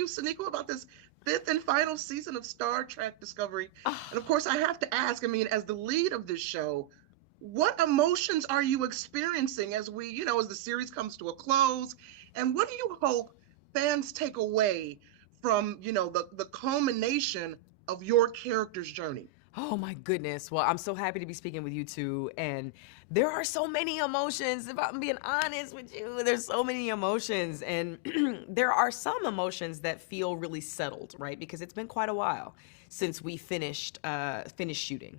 you, Sonequa, about this fifth and final season of Star Trek Discovery. And of Oh, course, I have to ask, I mean, as the lead of this show, what emotions are you experiencing as as the series comes to a close? And what do you hope fans take away from, the culmination of your character's journey? oh my goodness. Well, I'm so happy to be speaking with you too. And there are so many emotions. If I'm being honest with you, there's so many emotions. And there are some emotions that feel really settled, right? Because it's been quite a while since we finished shooting.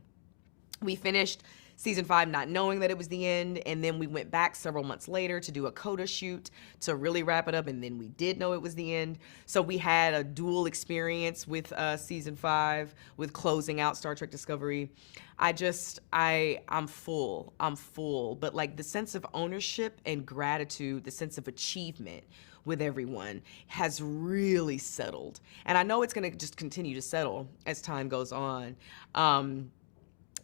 We finished season 5 not knowing that it was the end, and then we went back several months later to do a coda shoot to really wrap it up, and then we did know it was the end. So we had a dual experience with season 5, with closing out Star Trek Discovery. I'm full, but like the sense of ownership and gratitude, the sense of achievement with everyone has really settled, and I know it's going to just continue to settle as time goes on.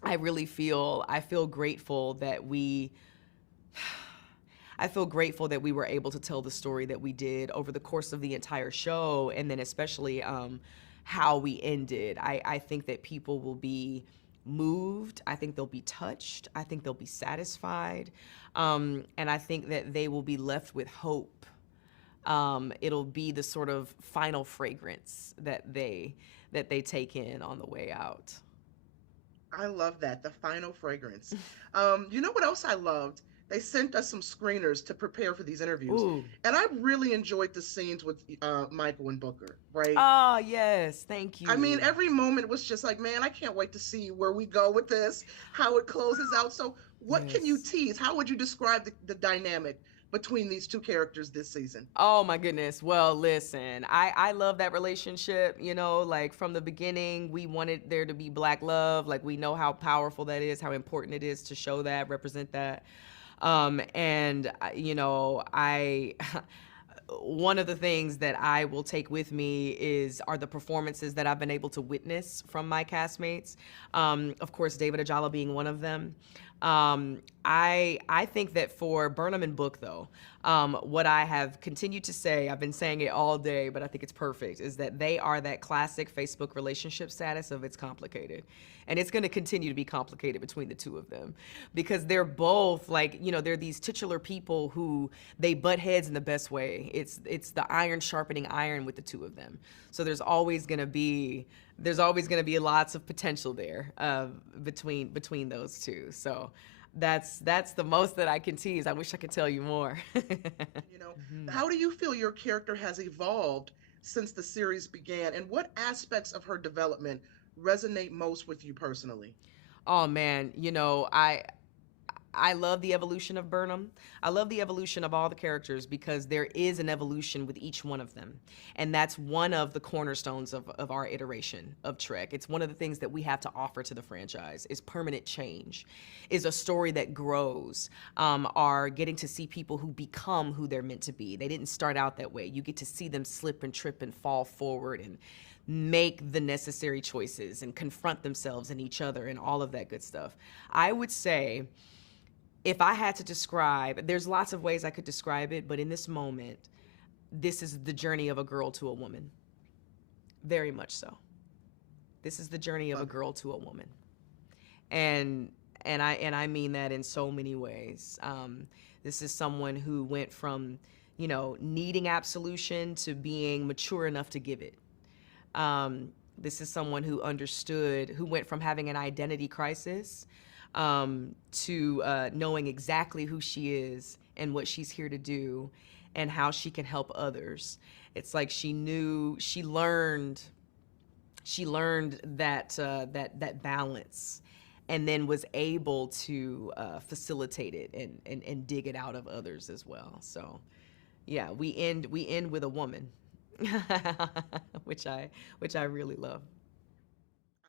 I feel grateful that I feel grateful that we were able to tell the story that we did over the course of the entire show, and then especially how we ended. I think that people will be moved. I think they'll be touched. I think they'll be satisfied. And I think that they will be left with hope. It'll be the sort of final fragrance that they take in on the way out. I love that, the final fragrance. You know what else I loved? They sent us some screeners to prepare for these interviews, Ooh. and I really enjoyed the scenes with Michael and Booker, right? Ah, yes. Thank I mean, you. every moment was just like, man, I can't wait to see where we go with this, how it closes out. So, what can you Yes. tease? How would you describe the dynamic between these two characters this season? Oh my goodness. Well, listen, I love that relationship. Like from the beginning, we wanted there to be black love. Like we know how powerful that is, how important it is to show that, represent that. And I one of the things that I will take with me are the performances that I've been able to witness from my castmates. Of course, David Ajala being one of them. I think that for Burnham and Book, though, what I have continued to say, I've been saying it all day, but I think it's perfect, is that they are that classic Facebook relationship status of it's complicated. And it's going to continue to be complicated between the two of them because they're both like, they're these titular people who they butt heads in the best way. It's the iron sharpening iron with the two of them. So there's always going to be lots of potential there between those two. So that's the most that I can tease. I wish I could tell you more. You know, how do you feel your character has evolved since the series began, and what aspects of her development resonate most with you personally? Oh man, I love the evolution of Burnham. I love the evolution of all the characters because there is an evolution with each one of them. And that's one of the cornerstones of our iteration of Trek. It's one of the things that we have to offer to the franchise is permanent change, is a story that grows, are getting to see people who become who they're meant to be. They didn't start out that way. You get to see them slip and trip and fall forward and make the necessary choices and confront themselves and each other and all of that good stuff. I would say if I had to describe, there's lots of ways I could describe it, but in this moment, this is the journey of a girl to a woman. Very much so. This is the journey of a Love it. girl to a woman. And I mean that in so many ways. This is someone who went from, needing absolution to being mature enough to give it. This is someone who went from having an identity crisis to knowing exactly who she is and what she's here to do and how she can help others. It's like she learned that balance and then was able to facilitate it and dig it out of others as well. So yeah, we end with a woman, which I really love.